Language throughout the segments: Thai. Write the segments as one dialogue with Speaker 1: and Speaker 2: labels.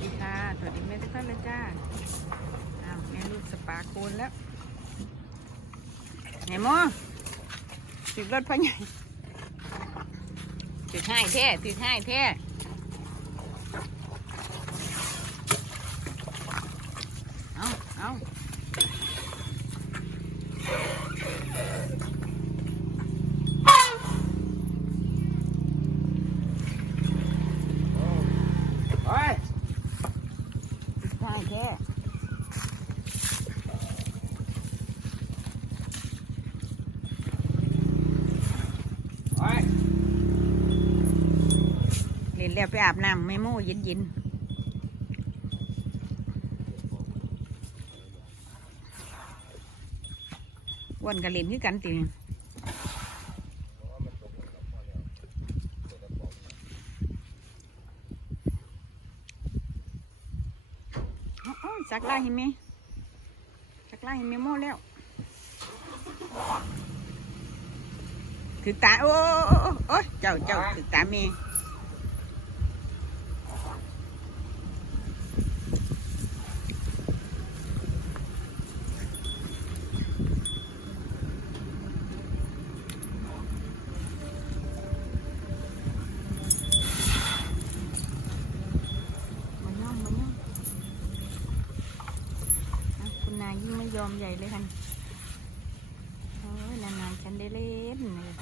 Speaker 1: ดีค่ะ สวัสดีแม่ทุกท่านเลยจ้าอ้าวแม่ลูกสปาโคนแล้วไหนมอติดรถพ่อใหญ่ติดให้แท้ติดให้แท้เอาเอา
Speaker 2: ไป
Speaker 1: ติดให้แท้
Speaker 2: ไป
Speaker 1: เล่น แล้วไปอาบน้ำไม่โม่เย็นเย็นวันกันเล่นคือกันติเอาเอาสักลายเห็นไหมสักลายเห็นไหมโม่แล้วถือตาโอ้โอ้โอ้โอ้ยเจ้าเจ้าถือตาเมย์ มันย่องมันย่องอะคุณนายยิ่งไม่ย อมใหญ่เลยค่ะโอ้ยนานๆฉันได้เล่นเลย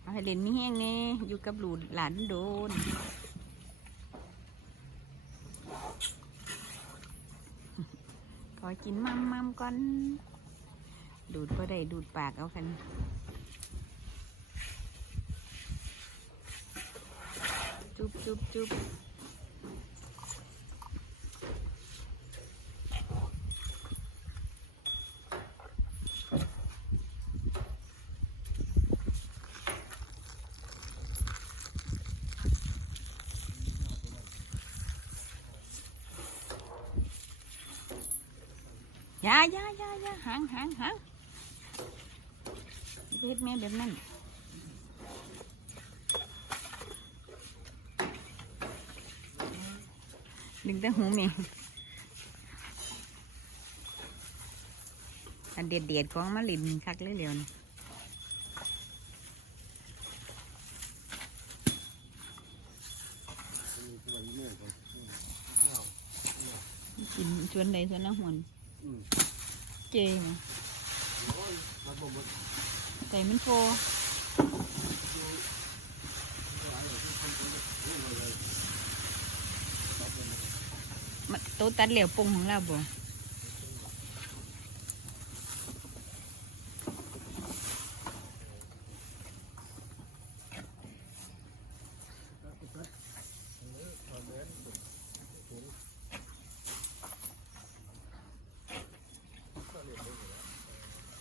Speaker 1: เอาให้เล่นไม่แห้งแน่อยู่กับหลูดหลานโดนขอกินมัมมัมก่อน ดูดก็ได้ดูดปากเอากัน จุบจุบจุบอยาอยาอยาอยาหางหางหางเฮ็ดแม่แบบนั้น ดึงแต่หูมงอันเด็ดเด็ดของมาลินคักเลยเร็วนี่กินชวนใดชวนน้ำหวนเจมั้ไก่มันโฟมัน โตะตัดเหลวปงของเราบ่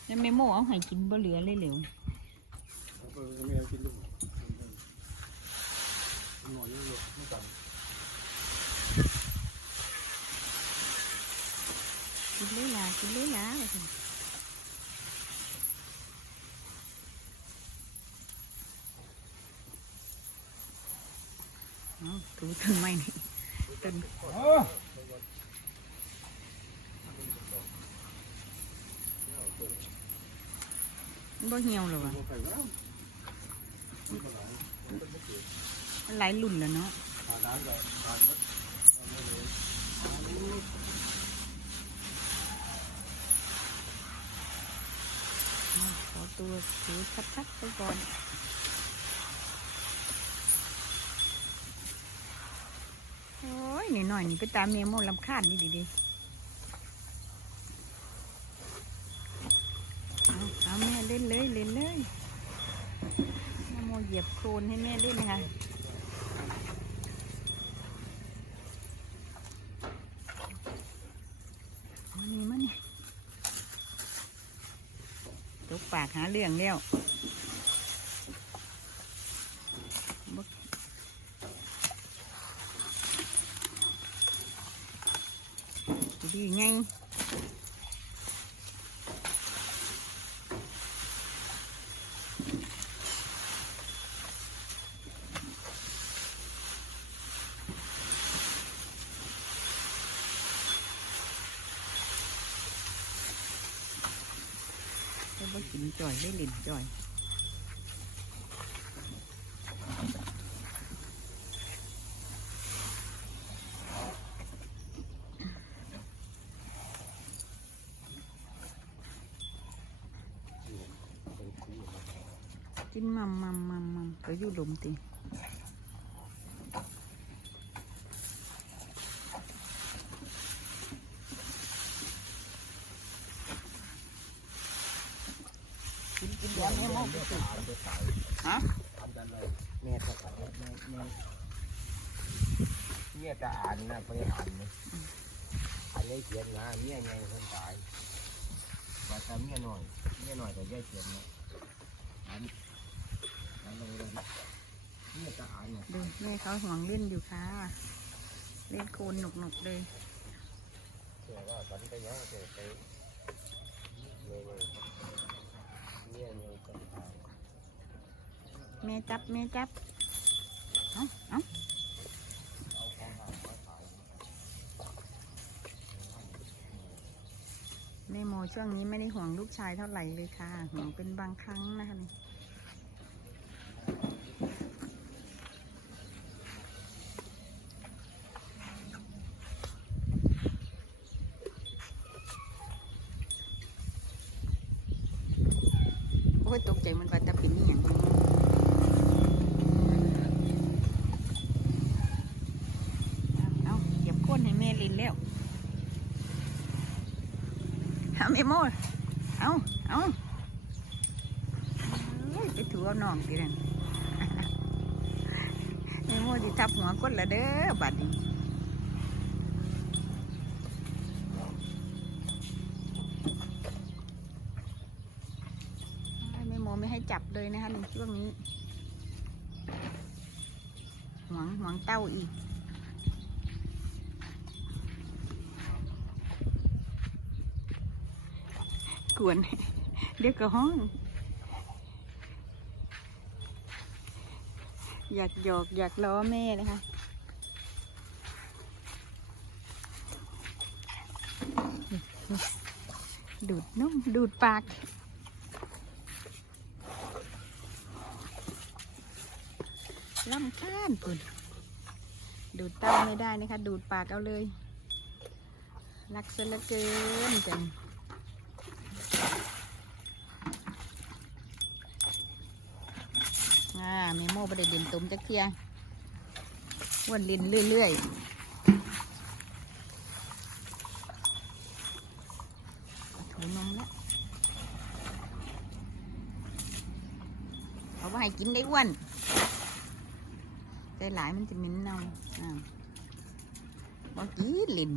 Speaker 1: แล้วแม่โม่เอาให้กินบ่เหลือเลยเหลว
Speaker 2: เออไม่เอากินลูกหน่อยนี่ลูกไม่ตัน
Speaker 1: กินเลยล่ะกินเลยล่ะว่าซั่นเอาถู ต้นไม้นี่ต้นมันบ่เหี่ยวหรอวะมันหลายรุ่นแล้วเนาะขอตัวถือชัดๆไปก่อนโอ้ย นี่หน่อยนี่ไปตามเมียโมลำคาญนี่ดีๆเอาเอาแม่เล่นเลยเล่นเลยแม่โมเหยียบโคลนให้แม่เล่นค่ะมานี่มานี่ตกปากหาเรื่องแล้ว nhanh. Hãy subscribe cho kênh Ghiền Mì không bỏ lỡ กินมัมมัมมัมมัมก็อยู่ลมติกินกินเดี๋ยวแม่มองไปสิฮะ
Speaker 3: ทำกันเลยแม่ก็ขายแม่แม่เนี่ยจะอ่านนะไปอ่านนะอ่านได้เขียนนะเมียไงคนตายว่าแต่เมียหน่อยเมียหน่อยแต่แย่เขียนนะอ่าน
Speaker 1: ดูแม่เขาห่วงเล่นอยู่ค่ะ เล่นโคลนหนุกหนุกเลย
Speaker 3: เชื่อว่าตอนนี้ก็ยังเจอไปเลยเลยเมียเนี่ยคนตาย
Speaker 1: แม่จับแม่จับ เอาเอาแม่โมช่วงนี้ไม่ได้ห่วงลูกชายเท่าไหร่เลยค่ะห่วงเป็นบางครั้งนะคะนี่โอ้ยตกใจมันว่าจะเป็นอหย่างนี้เอาเอาเหยียบโค้นให้แม่ลินแล้ว เอาแม่โมเอาเอาไปถือเอาน้องทีนั่นแม่โมจิทับหัวก้นละเด้อบัดนี้แม่โมไม่ให้จับเลยนะคะในช่วงนี้หวังหวังเต้าอีก กวน เดี๋ยวก็ห้อง อยากหยอกอยากล้อแม่นะคะดูดนุ่มดูดปากลำคาญคุณดูดเต้าไม่ได้นะคะ ดูดปากเอาเลย รักซะเหลือเกินจังอ่า เมโม่ประเด็นตุ่มจักเทียอ้วนลินเรื่อยๆถูนมแล้วเอาไว้ให้กินได้อ้วนใจหลายมันจะเหม็นเน่าอ่าบอกกินลิน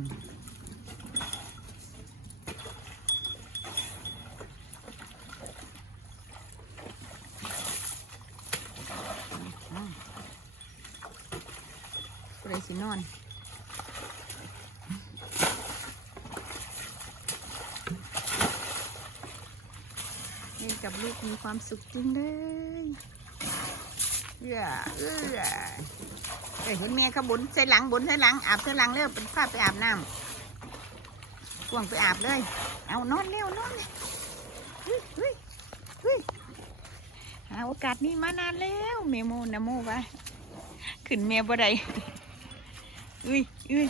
Speaker 1: อ้าวผู้ใด สินอนเล่นกับลูกมีความสุขจริงเลยเอื้อเอื้อเอ้ยเห็นแม่เขาบุนใส่หลังบุนใส่หลังอาบใส่หลังเร็วเป็นผ้าไปอาบน้ำกวงไปอาบเลย เอานอนเร็วนอนเลยเฮ้ยเฮ้ยเฮ้ยหาโอกาสนี้มานานแล้วเมโมนะโมวะขึ้นแม่บ่ได้ อุ้ยอุ้ย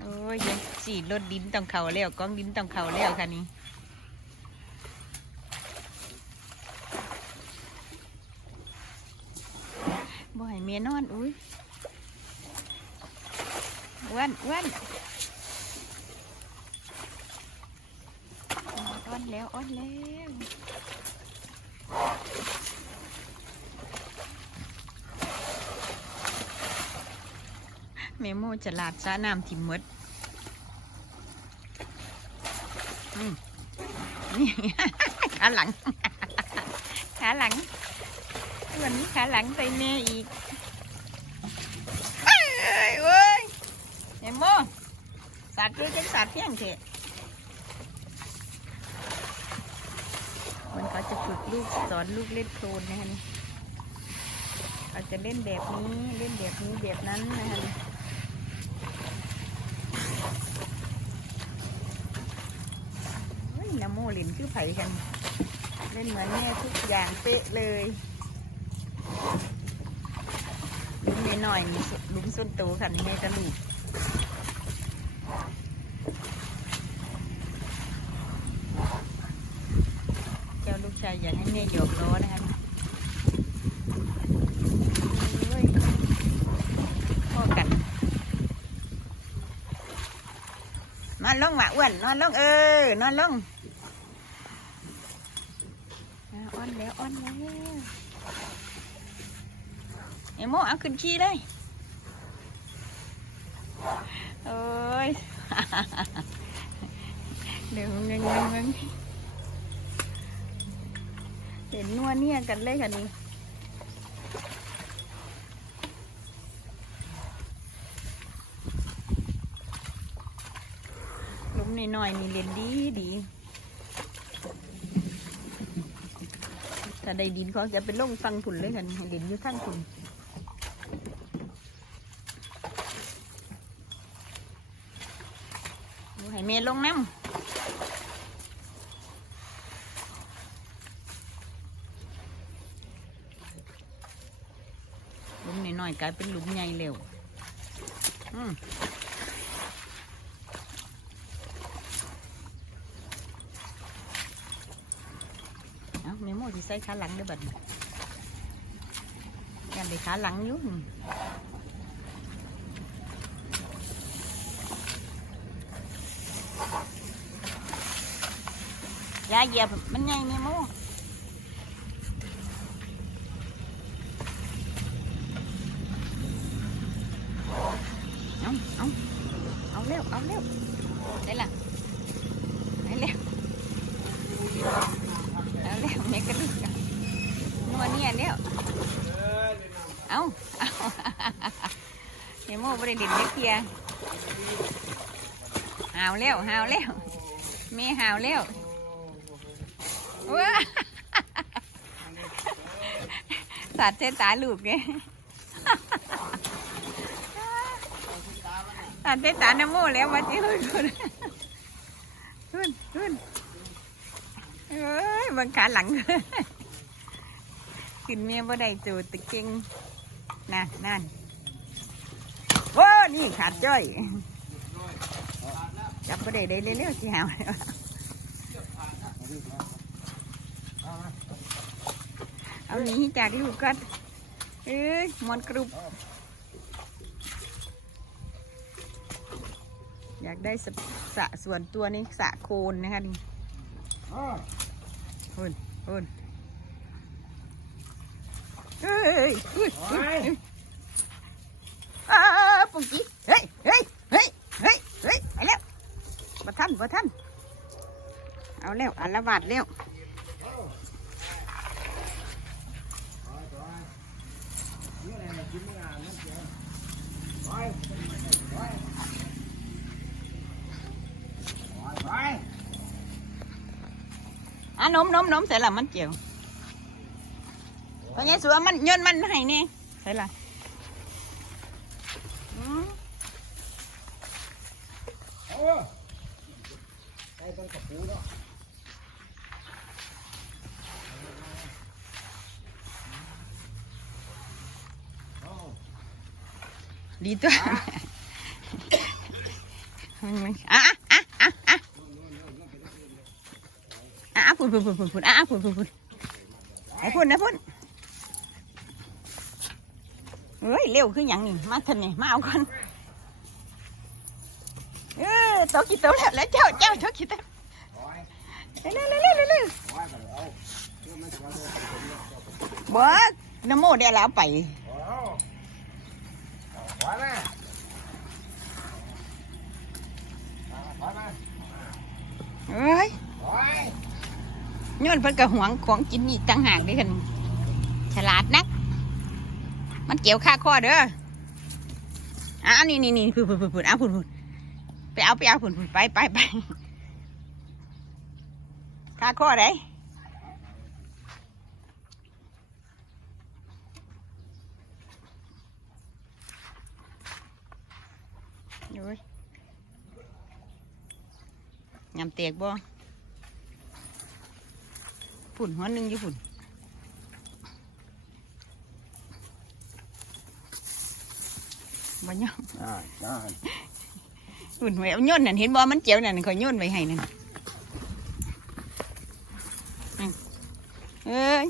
Speaker 1: โอ้ยยังสีรถดินต้องเขาแล้วกล้องดินต้องเขาแล้วค่ะนี่บ่ให้เมียนอน อุ้ยอ้วนอ้วนอ้อนแล้วอ้อนแล้ว เมโมจะลาดซาน้ำทิมมดนี่ขาหลัง ขาหลัง วันนี้ขาหลังใส่แม่อีกเอ้ยเว้ยเห็นโมสัตว์ด้วยจังสัตว์เพียงเถอะมันเขาจะฝึกลูกสอนลูกเล่นโคลนนะคะนี่เขาจะเล่นแบบนี้เล่นแบบนี้แบบนั้นนะคะ นี่ลินคือไผกัน เล่นเหมือนแม่ทุกอย่างเป๊ะเลยลุมหน่อยลุมส้นโตค่ะนี่แม่กระลูกเจ้าลูกชายอยากให้แม่หยอกล้อนะคะพ่อกันนอนลงหมาอ้วนนอนลงเออนอนลงอ่าอ้อนแล้วอ้อนแล้วไอ้โมเอาขึ้นขี้เลยโอ้ยเดี๋ยวเงินเงินเงินเห็นนัวเนี่ยกันเลยค่ะนี่ลุมหน่อยๆมีเรียนดีดี ถ้าได้ดินเขาจะเป็นลงฟังผุนเลยค่ะนี่ให้ดินอยู่ข้างผุนดูให้เมลงน้ำหลุมหน่อยๆกลายเป็นหลุมใหญ่เร็วอืม เอ้าแม่โมสิ ใส่ขาหลังเด้อบัดนี้ยันได้ขาหลังอยู่นี่อยาเหยียบมันใหญ่แม่โมเอาเอาเอาเร็วเอาเร็วได้ละได้เร็ว เอาแล้วแม่ก็ลึกอะนัวเนี่ยแล้วเอาเอา เดี๋ยวโม่บริดินเล็กเทียหาวแล้วหาวแล้วม่หาวแล้วว้าสัตว์เส้นตาลูกไงสัตว์เส้นตาน้ำโม่แล้วมาจิ้มคุณคุณคุณเอ้ยบังขาหลังขึ้นเมียบ่ได้จูตะเก่งนั่นนั่น นี่ขาดจ้อยจับบ่ได้ได้เร็วๆสิหาวเอาหนีจากลูกก่อนเอ้ยมอนกรุบอยากได้สะสระส่วนตัวนี้สะโคนนะคะนี่หุ่นหุ่นเฮ้ยเฮ้ยเฮ้ยอ้าปุ่งกี้เฮ้ยเฮ้ยเฮ้ยเฮ้ยเฮ้ยไปแล้วบ่ทันบ่ทัน เอาเร็วอันละบาทเร็วอะนมนมนมเสร็จแล้วมันเจียวตอนนี้สัวมันย่นมันให้นี่เสร็จแล้วอืม
Speaker 3: ไอ้ต้นกระปูเนาะ
Speaker 1: ดีตัวอะอะอะอะอะอะพุ่นพุ่นพุ่นพุ่นพุ่นอะพุ่นพุ่นพุ่นไอ้พุ่นนะพุ่นเฮ้ยเร็วขึ้นอย่างนี้มาทันนี่มาเอากันเออโตกี่โตแล้วแล้วเจ้าเจ้าโตกี่โตเร็วเร็วเร็วเร็วเร็วบ่น้ำโมได้แล้วไป
Speaker 3: ถอยมาถอยมา
Speaker 1: เอ้ย
Speaker 3: ถอย
Speaker 1: ย้อนเพิ่นก็หวงของกินนี่ต่างหากเด้อคันฉลาดนัก มันเกี่ยวค่าข้อเด้ออะนี่นี่นี่พูดพูดพูดพูดเอาพูดพูดไปเอาไปเอาพูดพูดไปไปไปค่าข้อไห ยยำเตียกบ่ฝุ่นหัวหนึ่งอยู่ฝุ่นบ่ย่อม
Speaker 3: อ่าได้
Speaker 1: ฝุ่นไว้เอาย่นนั่นเห็นบ่มันเจียวนั่นข่อยย่นไว้ให้นั่นนั่นเอ้ย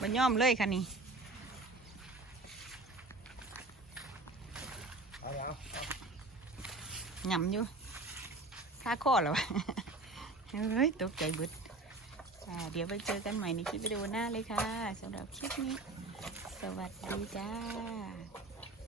Speaker 1: บ่ย่อมเลยค่ะนี่
Speaker 3: เอาแล้ว
Speaker 1: หยำอยู่ ค่าข้อแล้ววะเฮ้ยตกใจเบึดอ่าเดี๋ยวไปเจอกันใหม่ในคลิปวิดีโอหน้าเลยค่ะสำหรับคลิปนี้ สวัสดีจ้า